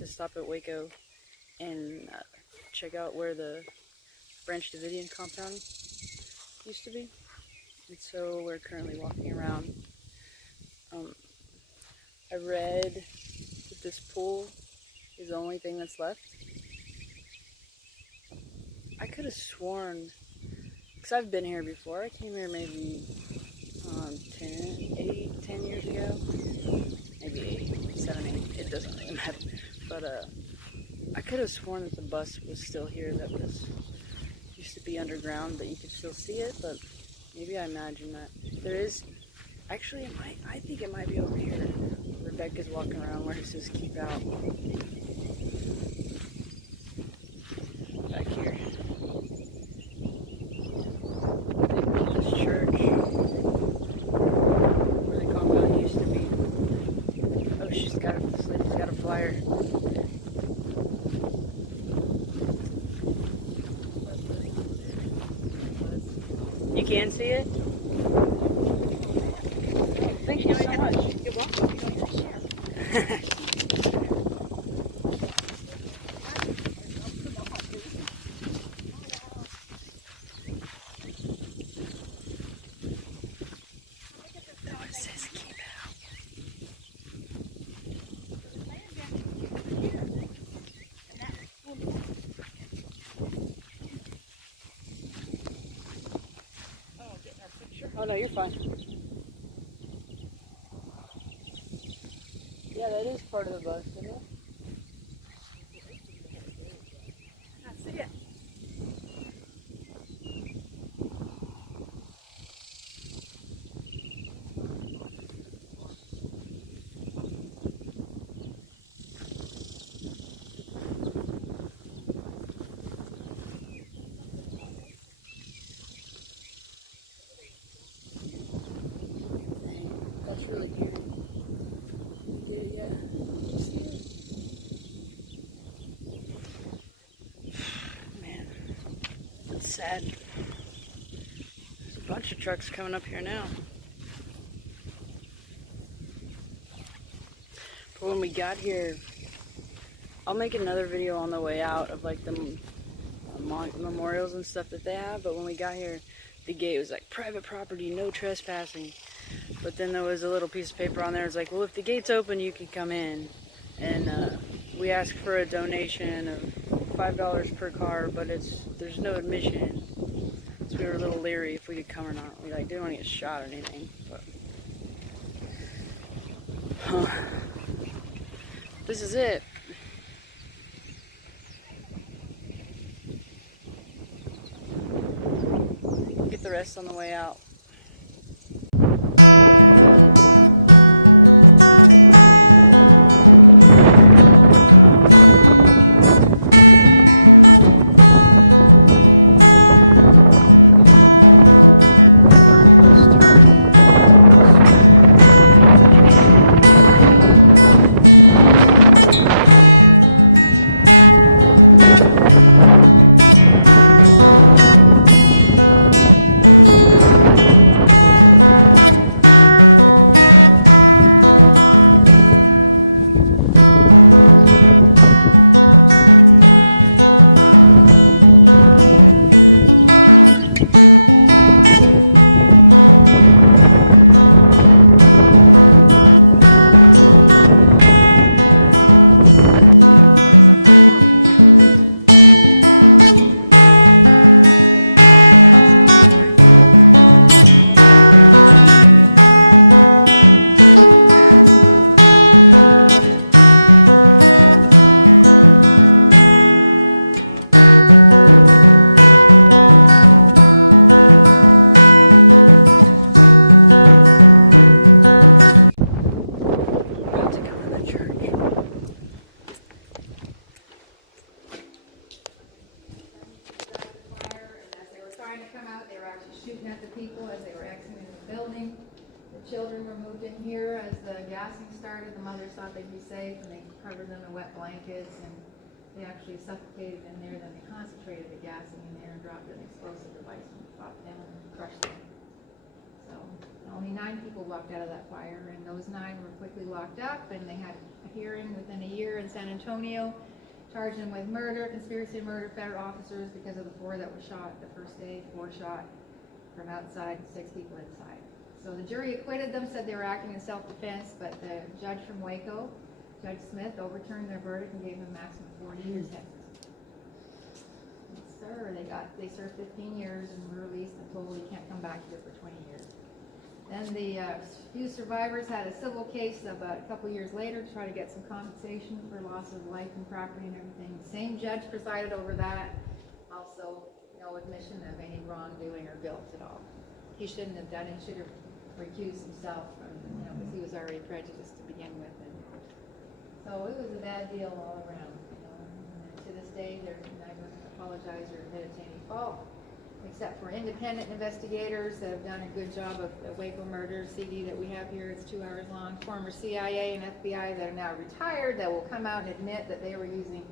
to stop at Waco and check out where the Branch Davidian Compound used to be. And so we're currently walking around. I read that this pool is the only thing that's left. I could have sworn, because I've been here before. I came here maybe 10 years ago. Maybe 8, 7, 8. It doesn't really matter. But I could have sworn that the bus was still here that used to be underground, that you could still see it, but maybe I imagined that. There is, actually I think it might be over here. Rebecca's walking around where it says keep out. Back here. They built this church where the compound used to be. Oh, this lady's got a flyer. You can see it? Thank you so much. You're welcome. You don't have to share. It says keep out. It might have been here. And that was full. Oh, getting our picture. Oh no, you're fine. Yeah, that is part of the bus, isn't it? I see it. Dang, that's really eerie. Get it, yeah. You see it? Man, it's sad. There's a bunch of trucks coming up here now. But when we got here, I'll make another video on the way out of like the memorials and stuff that they have. But when we got here, the gate was like private property, no trespassing. But then there was a little piece of paper on there. It's like, well, if the gate's open, you can come in. And we asked for a donation of $5 per car, but there's no admission. So we were a little leery if we could come or not. We didn't want to get shot or anything. But this is it. We'll get the rest on the way out. Shooting at the people as they were exiting the building. The children were moved in here as the gassing started. The mothers thought they'd be safe, and they covered them in wet blankets, and they actually suffocated in there. Then they concentrated the gassing in there and dropped an explosive device and popped down and crushed them. So only 9 people walked out of that fire, and those 9 were quickly locked up, and they had a hearing within a year in San Antonio, charged them with murder, conspiracy to murder federal officers because of the 4 that were shot the first day, 4 shot from outside and 6 people inside. So the jury acquitted them, said they were acting in self-defense, but the judge from Waco, Judge Smith, overturned their verdict and gave them a maximum 40 years sentence. Yes, sir. They served 15 years and were released and told they can't come back here for 20 years. Then the few survivors had a civil case about a couple years later to try to get some compensation for loss of life and property and everything. The same judge presided over that. Also, no admission of any wrongdoing or guilt at all. He shouldn't have done it. Should have recused himself, because he was already prejudiced to begin with. And so it was a bad deal all around. To this day, they're not going to apologize or admit to any fault, except for independent investigators that have done a good job of the Waco murder. CD that we have here is 2 hours long. Former CIA and FBI that are now retired that will come out and admit that they were using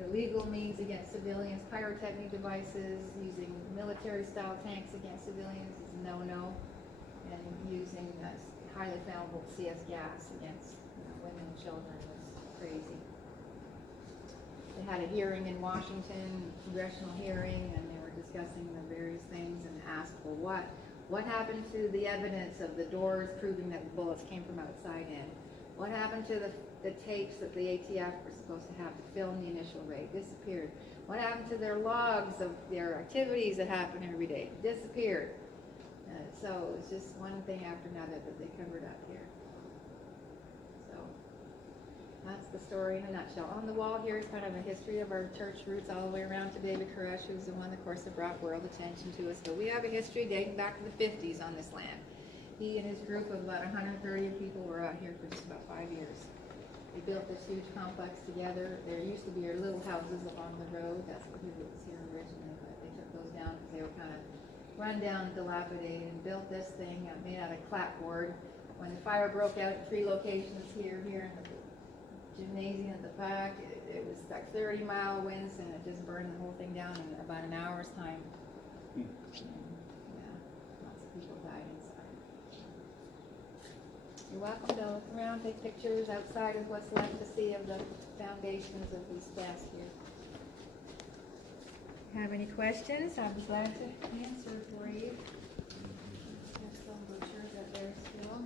illegal means against civilians, pyrotechnic devices, using military-style tanks against civilians is a no-no, and using highly flammable CS gas against women and children was crazy. They had a hearing in Washington, congressional hearing, and they were discussing the various things and asked, well, what happened to the evidence of the doors proving that the bullets came from outside in? What happened to the tapes that the ATF were supposed to have to film the initial raid? Disappeared. What happened to their logs of their activities that happen every day? Disappeared. So it's just one thing after another that they covered up here. So that's the story in a nutshell. On the wall here is kind of a history of our church roots all the way around to David Koresh, who's the one, of course, that brought world attention to us. But we have a history dating back to the 50s on this land. He and his group of about 130 people were out here for just about 5 years. They built this huge complex together. There used to be little houses along the road. That's what was here originally, but they took those down because they were kind of run down, dilapidated, and built this thing made out of clapboard. When the fire broke out at 3 locations here, and the gymnasium at the back, it was like 30-mile winds, and it just burned the whole thing down in about an hour's time. And, lots of people died inside. You're welcome to look around, take pictures. Outside is what's left to see of the foundations of these plants here. Have any questions? I'll be glad to answer for you. There's some brochures up there still.